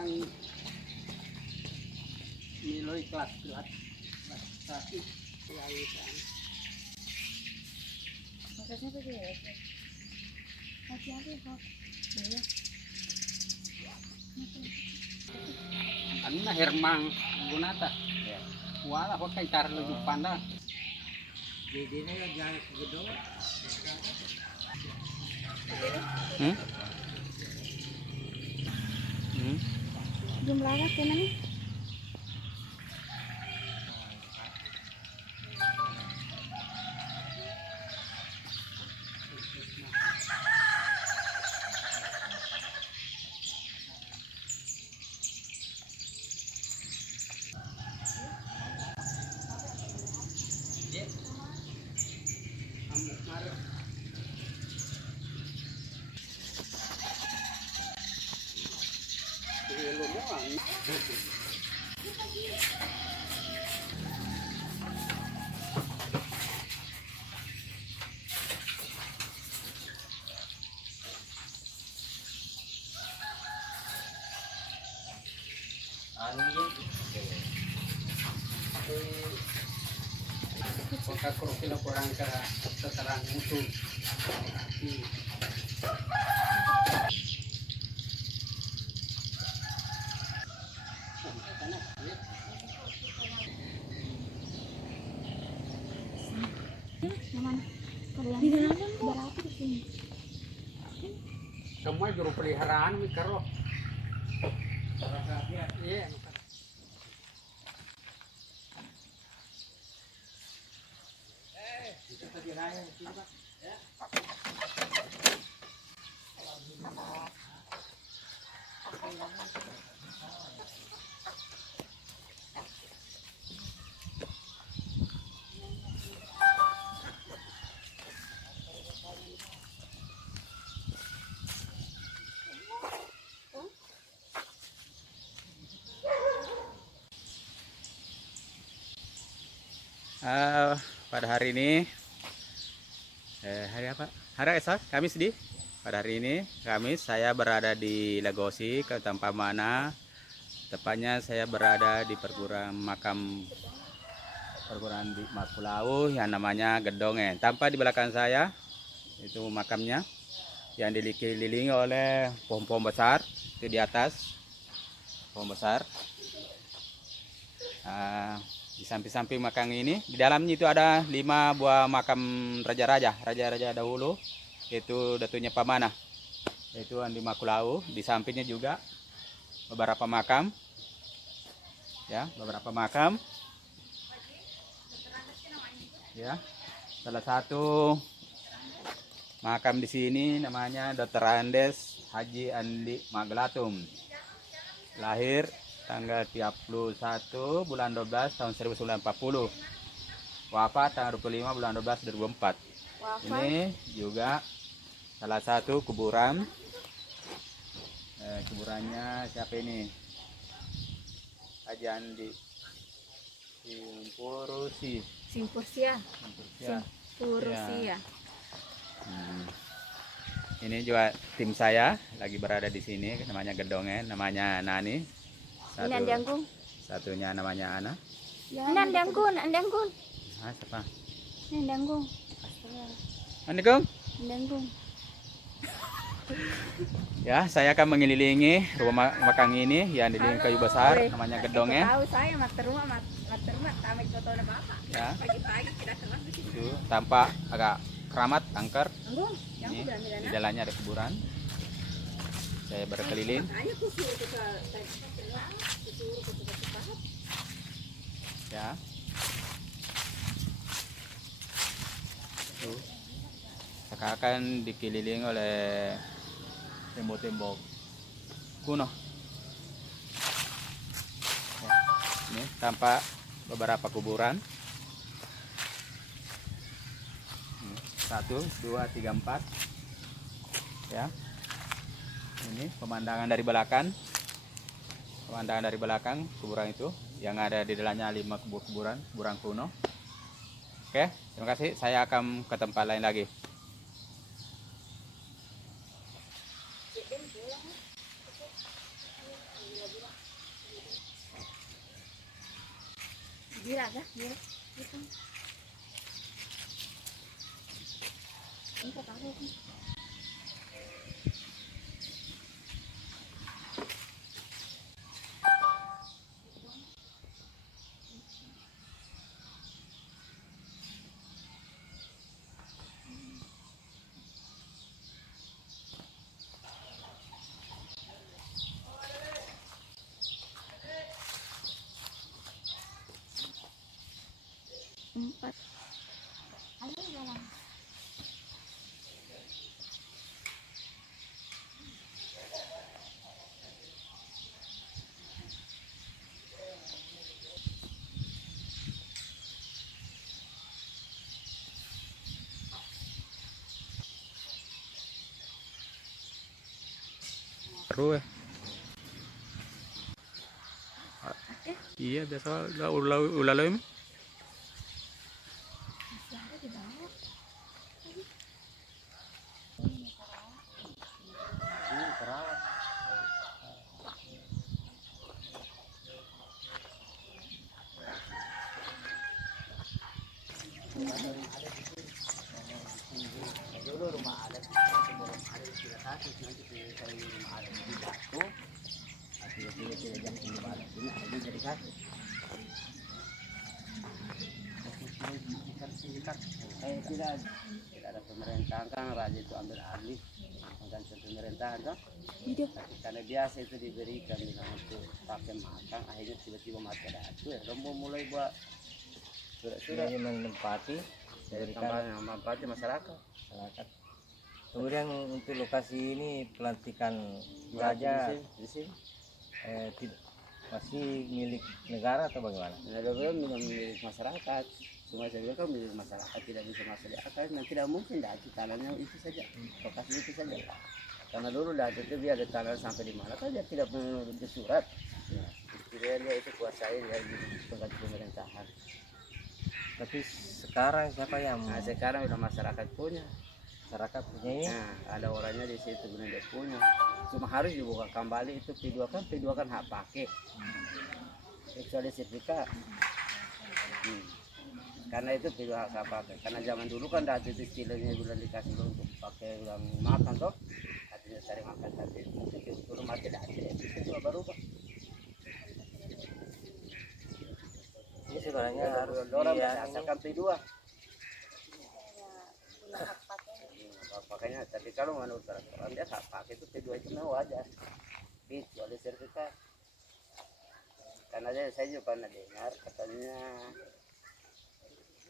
orang miloi kelas sakit kelaikan. Maksudnya begitu ya? Hati-hati kok. Iya. Anna Hermang Gunata. Ya. Wala kok kay Carlo Jupanda. Jadi ini yang jalan ke gedung. Jumlah anak kena nih. Pagka kilo kurang ke seterang musuh. Di dalam berapa di sini? Semua juru peliharaan mikro. Iya. Pada hari ini hari apa? Hari esok Kamis di. Pada hari ini Kamis saya berada di Lagosi, Kecamatan Pamana. Tepatnya saya berada di perguruan di Makulau yang namanya Gedongen. Tampak di belakang saya itu makamnya yang dikelilingi oleh pohon-pohon besar. Itu di atas pohon besar. Di samping-samping makam ini, di dalamnya itu ada 5 buah makam raja-raja dahulu, itu datunya Pamana, itu di Makulau. Di sampingnya juga beberapa makam, ya, ya. Salah satu makam di sini namanya Dr. Andes Haji Andi Maglatum, lahir tanggal 31 bulan 12 tahun 1940. Wafat tanggal 25 bulan 12 2004. Ini juga salah satu kuburan. Kuburannya siapa ini? Haji Andi Simpursia. Ya. Ini juga tim saya lagi berada di sini, namanya Gedongen, namanya Nani. Satunya namanya Ana. Andanggun. Siapa? Andanggung. Ya, saya akan mengelilingi rumah makam ini yang dililingi kayu besar, namanya Gedongen. Tahu saya rumah tamat foto ada bapak. Ya. Pagi-pagi kita kelas di situ. Itu tampak agak keramat, angker. Ini di dalamnya ada kuburan. Saya berkeliling. Ya. Seakan dikelilingi oleh tembok-tembok kuno. Ya. Ini tampak beberapa kuburan. 1, 2, 3, 4. Ya. Ini pemandangan dari belakang. Kuburan itu yang ada di dalamnya 5 kuburan kuno. Oke, terima kasih. Saya akan ke tempat lain lagi. Gira dah, gira. Gitu. Ini kok tahu kan? Empat. Ayo jalan. Seru ya. Iya biasa ulah ini. Ada di bawah. Dulu rumah adat, sebelum adat tidak satu, nanti saya rumah adat di Batu, tidak jadi rumah adat ini ada jadi satu. Tidak ada pemerintahan kan raja itu ambil alih mengganti pemerintahan toh. Karena biasa itu diberikan bilang untuk pakai makan, akhirnya tiba-tiba mati ada itu ya. Rombong mulai buat sudah menempati dari manfaatnya masyarakat. Kemudian untuk lokasi ini pelantikan raja di sini masih milik negara atau bagaimana? Negara milik masyarakat. Cuma saya bilang kan milik masyarakat tidak bisa masyarakat. Nah, tidak mungkin dah tanahnya itu saja, lokasi itu saja. Karena dulu dah itu dia ada tanah sampai di mana kan dia tidak menurut surat. Ya, istilahnya itu kuasai dari pengganti pemerintahan. Tapi sekarang siapa yang? Nah, sekarang udah masyarakat punya. Masyarakat punya ini? Nah, ada orangnya di situ benar dia punya. Cuma harus dibuka kembali itu P2 kan hak pakai. Kecuali sertifikat. Karena itu P2 hak pakai. Karena zaman dulu kan dah itu istilahnya bulan dikasih untuk pakai ulang makan toh. Artinya cari makan tadi. Mungkin belum mati dah itu cuma baru Pak. Ini sebenarnya harus orang berdasarkan P2. Makanya tapi kalau menurut orang dia hak pakai itu P2 itu memang wajar. Kecuali sertifikat. Karena saya juga pernah dengar katanya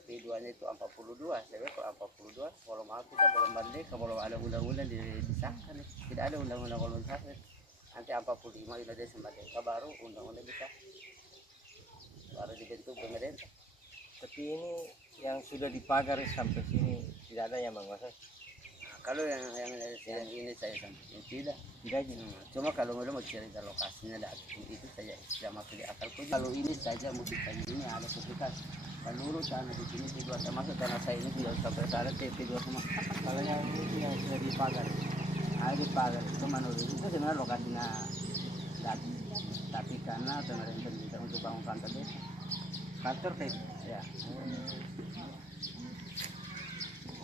P2-nya itu 42. Saya bilang kalau 42 kalau maaf kita belum banding kalau ada undang-undang disahkan. Tidak ada undang-undang kalau disahkan. Nanti 45 Indonesia Merdeka baru undang-undang bisa. Baru dibentuk pemerintah. Tapi ini yang sudah dipagar sampai sini tidak ada yang menguasai. Kalau yang ini saya sampaikan tidak cuma kalau mau cerita lokasinya itu saja tidak masuk di akalku. Kalau ini saja mesti ini ada sertifikat menurut tanah di sini P2 termasuk tanah saya ini sudah sampai sana P2 semua. Kalau yang ini yang sudah dipagar dipagar itu menurut itu sebenarnya lokasinya tapi karena pemerintah minta untuk bangun kantor desa kantor ya.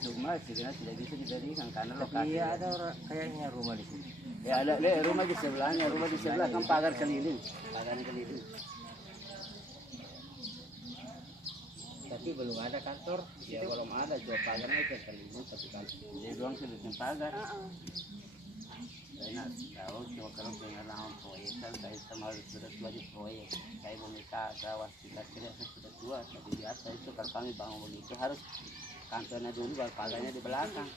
Cuma sebenarnya tidak bisa diberikan karena lokasi. Iya ada kayaknya rumah di sini. Ya ada rumah di sebelahnya, rumah di sebelah kan pagar keliling, pagar keliling. Tapi belum ada kantor, ya belum ada jual pagarnya itu keliling tapi kan dia doang sudah bikin pagar. Saya tahu cuma kalau pengalaman proyek kan saya sama sudah tua di proyek, saya mau nikah kawan kita sudah tua tapi biasa itu kalau kami bangun begitu harus kantornya dulu baru pagarnya di belakang.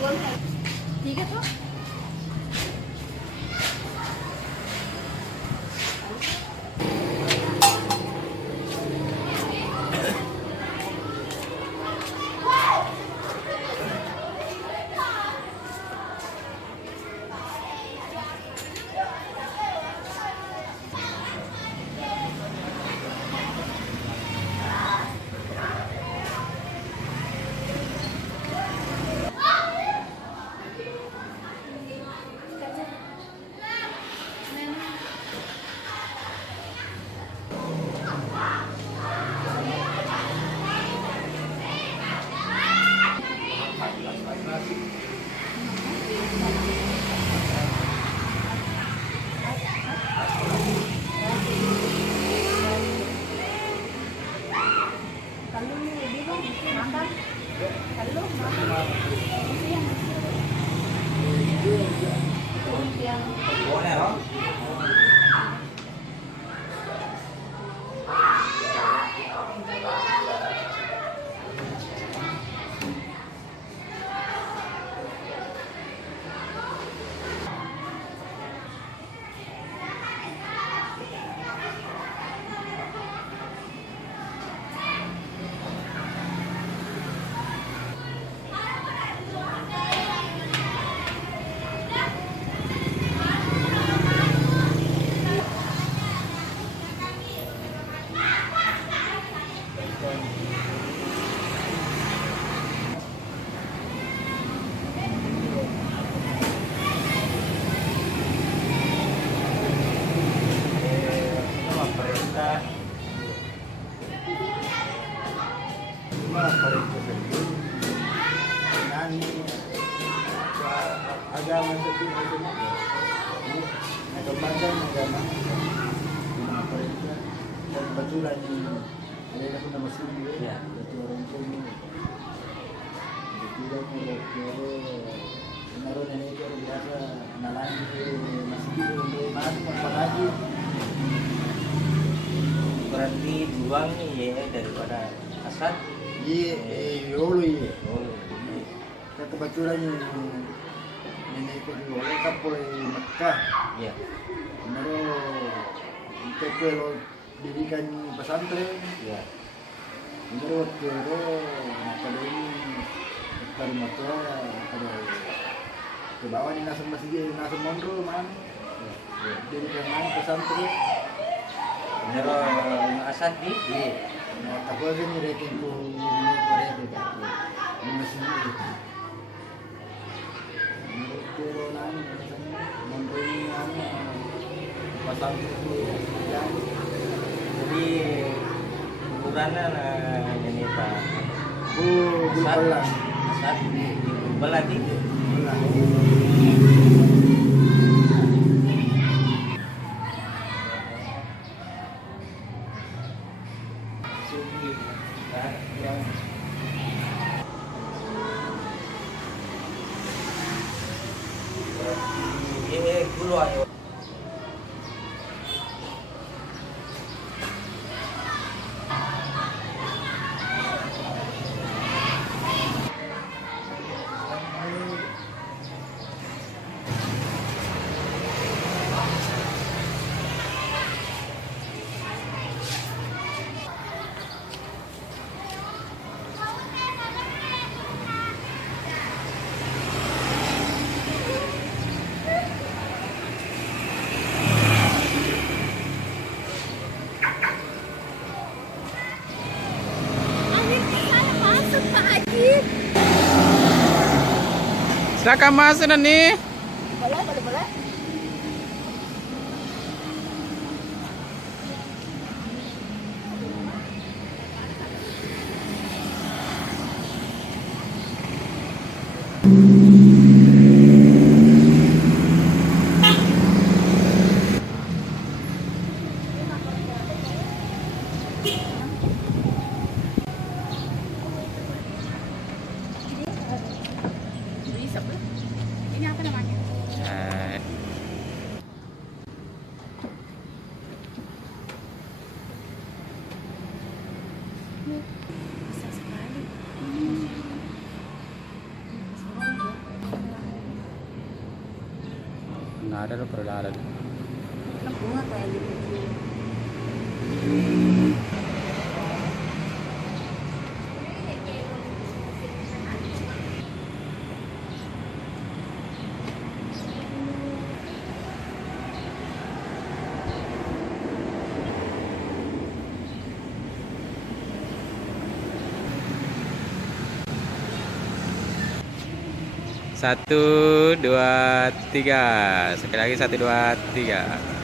Dua kali. Tiga tuh. agama nagambandang agama di mga perintah dan kebetulan mereka pun nama sini ya itu orang tua ini kebetulan menaruh nenek itu orang biasa nalangi masih gitu untuk masuk apa lagi berarti buang nih ya daripada asal iya iya kebetulan nenek itu oleh kapol Mekah ya menaruh itu lo dirikan pesantren ya menurut kero pada ini dari motor pada ke bawah ini nasi masjid nasi mondro man dirikan mana pesantren menurut asal di nah tapi ini rating ku ini mereka ini masih itu menurut kero nani mondro ini anu pesantren itu yang jadi ukurannya ini pak belah asal belah di dulu ayo Silakan masuk nih. Boleh. Ini apa namanya? Bisa sekali. Ada loh kalau ada. Bunga kayak gitu. Satu, dua, tiga. Sekali lagi 1, 2, 3.